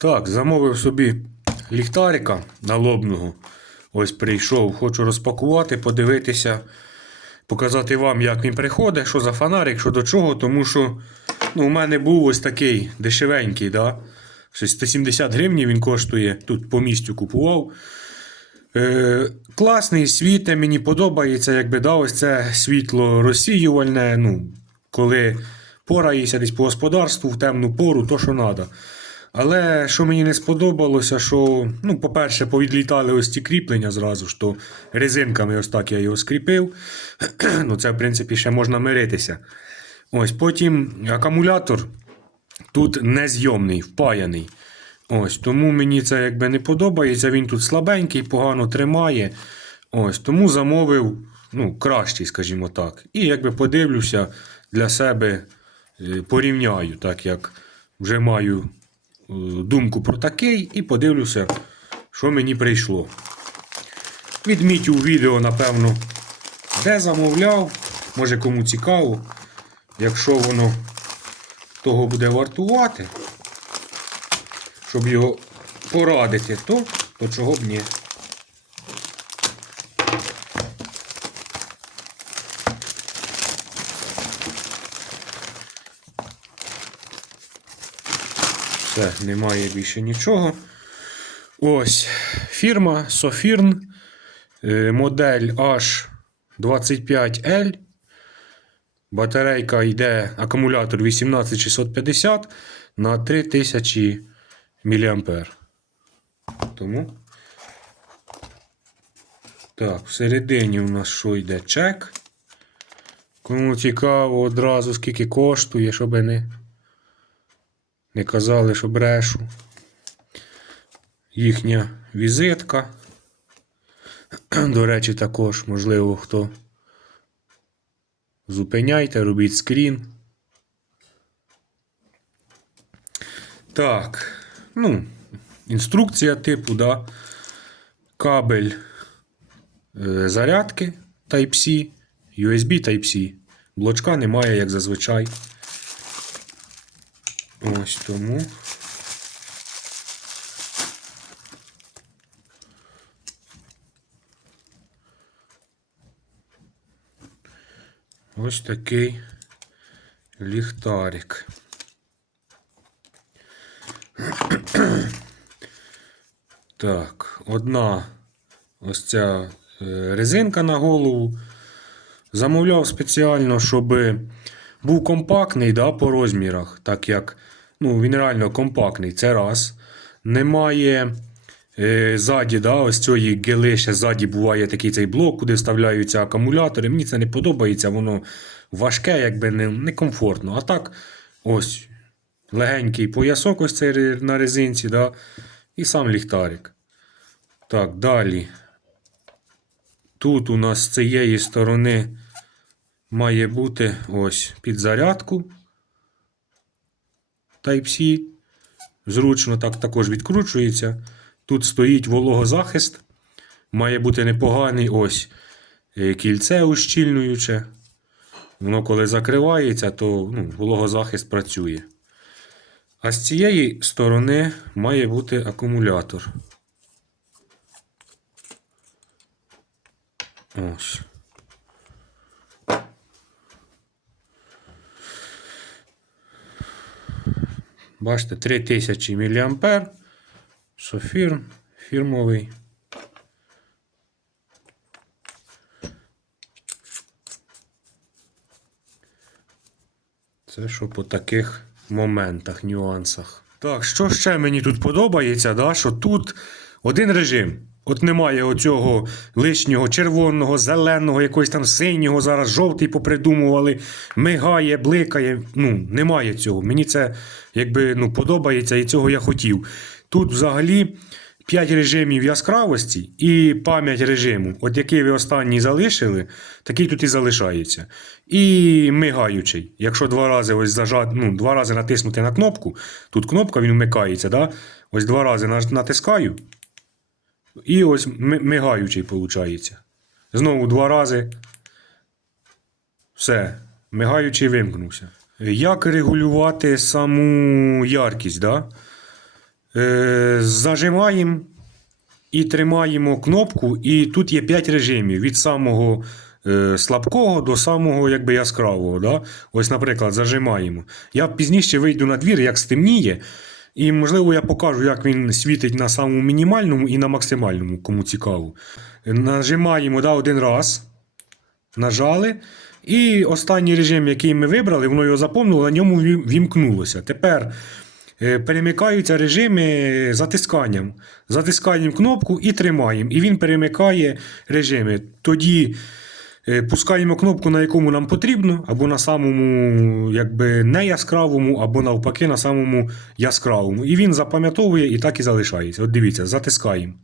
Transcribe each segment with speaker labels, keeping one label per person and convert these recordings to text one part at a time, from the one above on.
Speaker 1: Так, замовив собі ліхтарика налобного. Ось прийшов, хочу розпакувати, подивитися, показати вам, як він приходить, що за фонарик, що до чого, тому що ну, у мене був ось такий дешевенький, да? Щось 170 гривень він коштує. Тут по місцю купував. Е, класний світе, мені подобається, якби да, ось це світло розсіювальне. Ну, коли пораєшся десь по господарству в темну пору, то що треба. Але що мені не сподобалося, що, ну, по-перше, повідлітали ось ці кріплення зразу то резинками ось так я його скріпив. ну, це, в принципі, ще можна миритися. Ось потім акумулятор тут незйомний, впаяний. Ось, тому мені це якби не подобається. Він тут слабенький, погано тримає. Ось, тому замовив ну, кращий, скажімо так. І якби подивлюся для себе, е, порівняю, так як вже маю думку про такий, і подивлюся, що мені прийшло. Відміть у відео, напевно, де замовляв. Може кому цікаво. Якщо воно того буде вартувати, щоб його порадити, то, то чого б ні. Все, немає більше нічого. Ось фірма Sofirn, е, модель H25L. Батарейка йде акумулятор 18650 на 3000 мА. Тому. Так, всередині у нас що йде чек. Кому цікаво одразу, скільки коштує, щоб не, не казали, що брешу. Їхня візитка. До речі, також, можливо, хто. Зупиняйте, робіть скрін. Так. Ну, інструкція типу, да. Кабель е, зарядки Type-C, USB Type-C. Блочка немає, як зазвичай. Ось тому. Ось такий ліхтарик. Так, одна ось ця е, резинка на голову. Замовляв спеціально, щоб був компактний да, по розмірах, так як ну, він реально компактний. Це раз. Немає е, ззаді, да, ось цієї гели, ще ззаді буває такий цей блок, куди вставляються акумулятори. Мені це не подобається, воно важке, якби не, некомфортно. А так, ось легенький поясок ось цей на резинці, да, і сам ліхтарик. Так, далі. Тут у нас з цієї сторони має бути ось під зарядку Type-C. Зручно так також відкручується. Тут стоїть вологозахист. Має бути непоганий ось е, кільце ущільнююче. Воно коли закривається, то ну, вологозахист працює. А з цієї сторони має бути акумулятор. Ось. Бачите, 3000 мА. Софір фірмовий. Це що по таких моментах, нюансах. Так, що ще мені тут подобається, да, що тут один режим. От немає оцього лишнього червоного, зеленого, якогось там синього, зараз жовтий попридумували, мигає, бликає. Ну, немає цього. Мені це якби ну, подобається і цього я хотів. Тут взагалі 5 режимів яскравості і пам'ять режиму. От який ви останній залишили, такий тут і залишається. І мигаючий. Якщо два рази ось зажати, ну, два рази натиснути на кнопку, тут кнопка він вмикається, да? ось два рази натискаю. І ось мигаючий виходить. Знову два рази. Все. Мигаючий вимкнувся. Як регулювати саму яркість? Да? Е, зажимаємо і тримаємо кнопку, і тут є 5 режимів від самого е, слабкого до самого якби, яскравого. Да? Ось, наприклад, зажимаємо. Я пізніше вийду на двір, як стемніє. І, можливо, я покажу, як він світить на самому мінімальному і на максимальному, кому цікаво. Нажимаємо да, один раз. Нажали. І останній режим, який ми вибрали, воно його заповнило, на ньому вімкнулося. Тепер е, перемикаються режими затисканням. Затискаємо кнопку і тримаємо. І він перемикає режими. Тоді пускаємо кнопку, на якому нам потрібно, або на самому якби, не або навпаки на самому яскравому. І він запам'ятовує і так і залишається. От дивіться, затискаємо.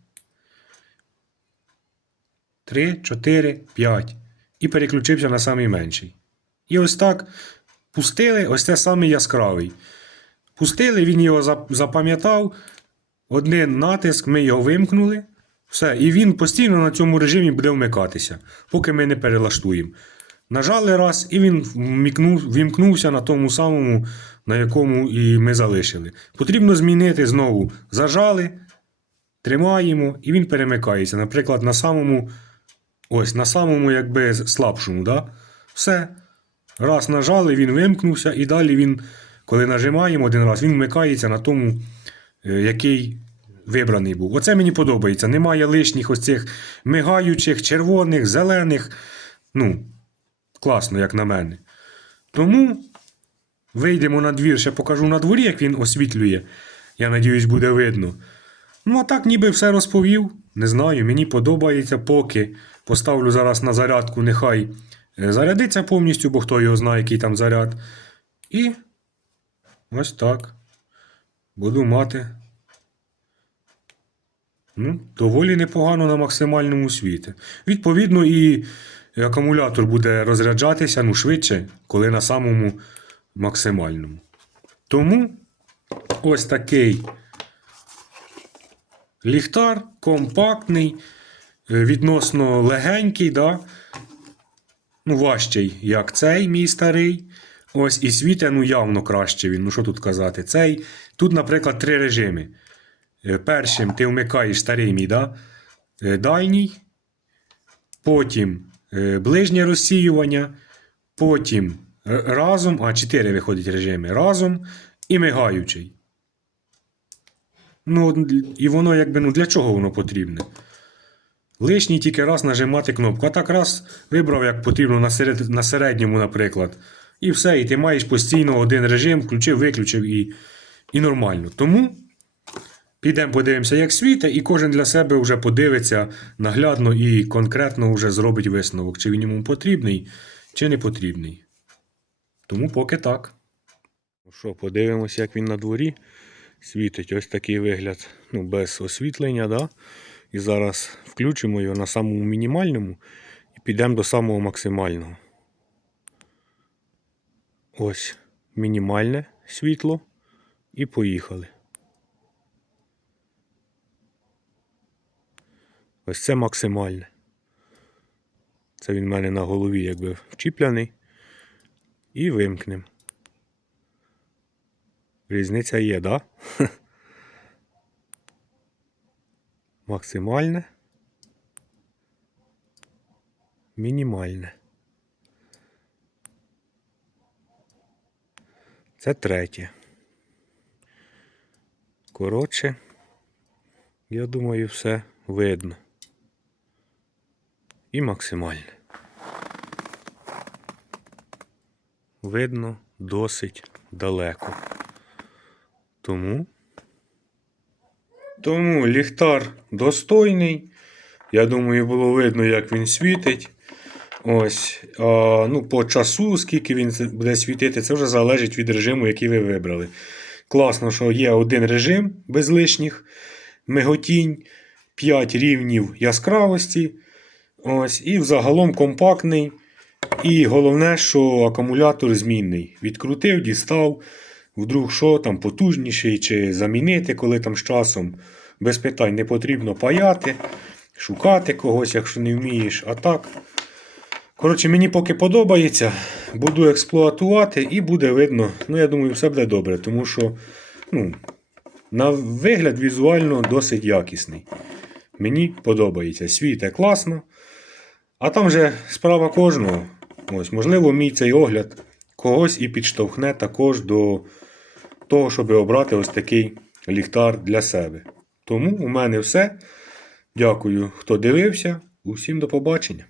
Speaker 1: 3, 4, 5. І переключився на самий менший. І ось так пустили, ось це самий яскравий. Пустили, він його запам'ятав. Один натиск, ми його вимкнули. Все, і він постійно на цьому режимі буде вмикатися, поки ми не перелаштуємо. Нажали раз, і він вімкнувся на тому самому, на якому і ми залишили. Потрібно змінити знову. Зажали, тримаємо, і він перемикається. Наприклад, на самому, ось, на самому якби слабшому. Да? Все. Раз нажали, він вимкнувся, і далі він, коли нажимаємо один раз, він вмикається на тому, е, який вибраний був. Оце мені подобається. Немає лишніх ось цих мигаючих, червоних, зелених. Ну, класно, як на мене. Тому вийдемо на двір, ще покажу на дворі, як він освітлює. Я надіюсь, буде видно. Ну, а так ніби все розповів. Не знаю, мені подобається, поки поставлю зараз на зарядку, нехай е, зарядиться повністю, бо хто його знає, який там заряд. І ось так. Буду мати. Ну, доволі непогано на максимальному світі. Відповідно, і акумулятор буде розряджатися ну, швидше, коли на самому максимальному. Тому ось такий ліхтар компактний, е, відносно легенький, да? ну, важчий, як цей мій старий. Ось і світить, ну явно краще він. Ну що тут казати? Цей. Тут, наприклад, три режими. Е, Першим ти вмикаєш старий мій? Е, дальній, потім е, ближнє розсіювання, потім разом, а чотири виходять режими. Разом і мигаючий. Ну, і воно якби, ну для чого воно потрібне? Лишній тільки раз нажимати кнопку. А так раз вибрав, як потрібно на, серед, на середньому, наприклад. І все, і ти маєш постійно один режим, включив, виключив і, і нормально. Тому підемо подивимося, як світить, і кожен для себе вже подивиться наглядно і конкретно вже зробить висновок, чи він йому потрібний, чи не потрібний. Тому поки так. Ну що, подивимося, як він на дворі світить. Ось такий вигляд, ну, без освітлення, да? І зараз включимо його на самому мінімальному і підемо до самого максимального. Ось мінімальне світло. І поїхали. Ось це максимальне. Це він в мене на голові якби вчіпляний. І вимкнемо. Різниця є, да? Максимальне. Мінімальне. Це третє. Коротше, я думаю, все видно. І максимальне. Видно досить далеко. Тому. Тому ліхтар достойний. Я думаю, було видно, як він світить. Ось. А, ну, по часу, скільки він буде світити, це вже залежить від режиму, який ви вибрали. Класно, що є один режим без лишніх миготінь, 5 рівнів яскравості. Ось, і взагалом компактний. І головне, що акумулятор змінний. Відкрутив, дістав. Вдруг що там потужніший, чи замінити, коли там з часом. Без питань не потрібно паяти, шукати когось, якщо не вмієш. А так. Коротше, мені поки подобається. Буду експлуатувати і буде видно. Ну, я думаю, все буде добре, тому що ну, на вигляд візуально досить якісний. Мені подобається. Світе класно. А там же справа кожного. Ось, можливо, мій цей огляд когось і підштовхне також до того, щоб обрати ось такий ліхтар для себе. Тому у мене все. Дякую, хто дивився. Усім до побачення.